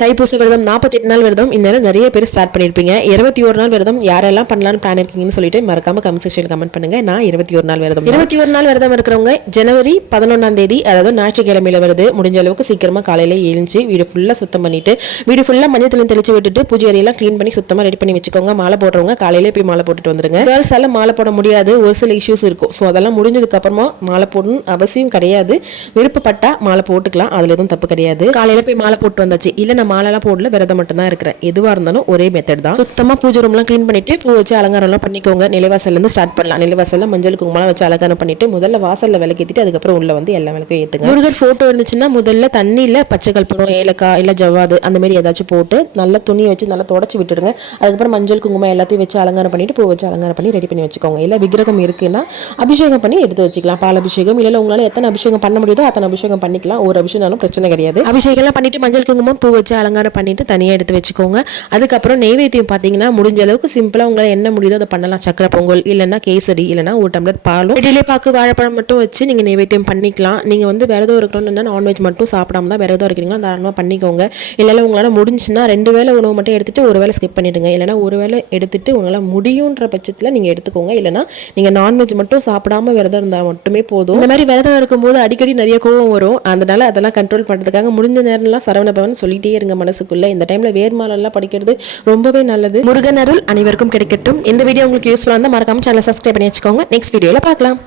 தைப்பூச விரதம் நாற்பத்தெட்டு நாள் விரதம் இந்நேரம் நிறைய பேர் ஸ்டார்ட் பண்ணியிருப்பீங்க இருபத்தி ஒரு நாள் விரதம் யாரெல்லாம் பண்ணலாம்னு பிளான் இருக்கீங்கன்னு சொல்லிட்டு மறக்காம கமெண்ட் செக்ஷன் கமெண்ட் பண்ணுங்க. நான் இருபத்தி ஒரு நாள் விரதம் இருபத்தி ஒரு நாள் விரதம் இருக்கிறவங்க ஜனவரி பதினொன்றாம் தேதி அதாவது ஞாயிற்றுக்கிழமையில வருது. முடிஞ்ச அளவுக்கு சீக்கிரமா காலையில எழுந்து வீடு ஃபுல்லா சுத்தம் பண்ணிட்டு வீடு ஃபுல்லா மஞ்சள் தண்ணி தெளிச்சு விட்டுட்டு பூஜை அறையெல்லாம் க்ளீன் பண்ணி சுத்தமா ரெடி பண்ணி வச்சுக்கோங்க. மாலை போடுறவங்க காலையில போய் மாலை போட்டுட்டு வந்துருங்க. கேர்ள்ஸ் எல்லாம் மாலை போட முடியாது. ஒரு சில இஷ்யூஸ் இருக்கும். ஸோ அதெல்லாம் முடிஞ்சதுக்கு அப்புறமா மாலை போடணும் அவசியம் கிடையாது. விருப்பப்பட்டா மாலை போட்டுக்கலாம். அதுல எதுவும் தப்பு கிடையாது. காலையில போய் மாலை போட்டு வந்தாச்சு. இல்ல நான் மாலைலாம் போடல விரதம் மட்டும்தான் இருக்கிறேன். எதுவாக இருந்தாலும் ஒரே மெத்தட் தான். சுத்தமாக பூஜை ரூம்லாம் க்ளீன் பண்ணிட்டு பூ வச்சு அலங்காரம்லாம் பண்ணிக்கோங்க. நிலைவாசல்லேருந்து ஸ்டார்ட் பண்ணலாம். நிலைவாசல்ல மஞ்சள் குங்குமம் வச்சு அலங்காரம் பண்ணிட்டு முதல்ல வாசலில் விளக்கேற்றிட்டு அதுக்கப்புறம் உள்ள வந்து எல்லா விளக்கும் ஏற்றுங்க முருகர் ஃபோட்டோ இருந்துச்சுன்னா முதல்ல தண்ணியில் பச்சை கற்பூரம் ஏலக்காய் இல்லை ஜவ்வாது அந்த மாதிரி ஏதாச்சும் போட்டு நல்லா துணியை வச்சு நல்லா தொடச்சி விட்டுடுங்க. அதுக்கப்புறம் மஞ்சள் குங்குமம் எல்லாத்தையும் வச்சு அலங்காரம் பண்ணிட்டு பூ வச்சு அலங்காரம் பண்ணி ரெடி பண்ணி வச்சுக்கோங்க. இல்லை விக்கிரகம் இருக்குன்னா அபிஷேகம் பண்ணி எடுத்து வச்சுக்கலாம். பால் அபிஷேகம் இல்லை உங்களால் எத்தனை அபிஷேகம் பண்ண முடியுதோ அத்தனை அபிஷேகம் பண்ணிக்கலாம். ஒரு அபிஷேகம் பிரச்சனை கிடையாது. அபிஷேகம்லாம் பண்ணிட்டு மஞ்சள் குங்குமம் பூ வச்சு அலங்காரம் பண்ணிவிட்டு தனியாக எடுத்து வச்சுக்கோங்க. அதுக்கப்புறம் நெய்வேத்தியம் பார்த்தீங்கன்னா முடிஞ்ச அளவுக்கு சிம்பிளாக உங்களால் என்ன முடியுதோ அதை பண்ணலாம். சக்கரை பொங்கல் இல்லைன்னா கேசரி இல்லைன்னா ஒரு டம்ளர் பாலும். இடையிலே பாக்கு வாழைப்பழம் மட்டும் வச்சு நீங்கள் நெய்வேத்தியம் பண்ணிக்கலாம். நீங்கள் வந்து விரதம் இருக்கணும்னா நான்வெஜ் மட்டும் சாப்பிடாம தான் விரதம் இருக்கிறீங்களா தாராளமாக பண்ணிக்கோங்க. இல்லைன்னா உங்களால் முடிஞ்சுன்னா ரெண்டு வேளை உணவு மட்டும் எடுத்துகிட்டு ஒரு வேளை ஸ்கிப் பண்ணிவிடுங்க இல்லைன்னா ஒரு வேளை எடுத்துகிட்டு உங்களால் முடியுன்ற பட்சத்தில் நீங்கள் எடுத்துக்கோங்க. இல்லைன்னா நீங்கள் நான்வெஜ் மட்டும் சாப்பிடாம விரதம் இருந்தால் மட்டுமே போதும். இந்த மாதிரி விரதம் இருக்கும்போது அடிக்கடி நிறைய கோவம் வரும். அதனால் அதெல்லாம் கண்ட்ரோல் பண்ணுறதுக்காக முடிஞ்ச நேரம்லாம் சரவண பவன் சொல்லிட்டே இருங்க. மனசுக்குள்ள. இந்த டைம்ல வேர்மாலெல்லாம் படிக்கிறது ரொம்பவே நல்லது. முருகன் அருள் அனைவருக்கும் கிடைக்கட்டும். இந்த வீடியோ உங்களுக்கு யூஸ்ஃபுல்லாக இருந்தால் மறக்காம சேனல் சப்ஸ்கிரைப் பண்ணி வச்சுக்கோங்க. நெக்ஸ்ட் வீடியோவில் பார்க்கலாம்.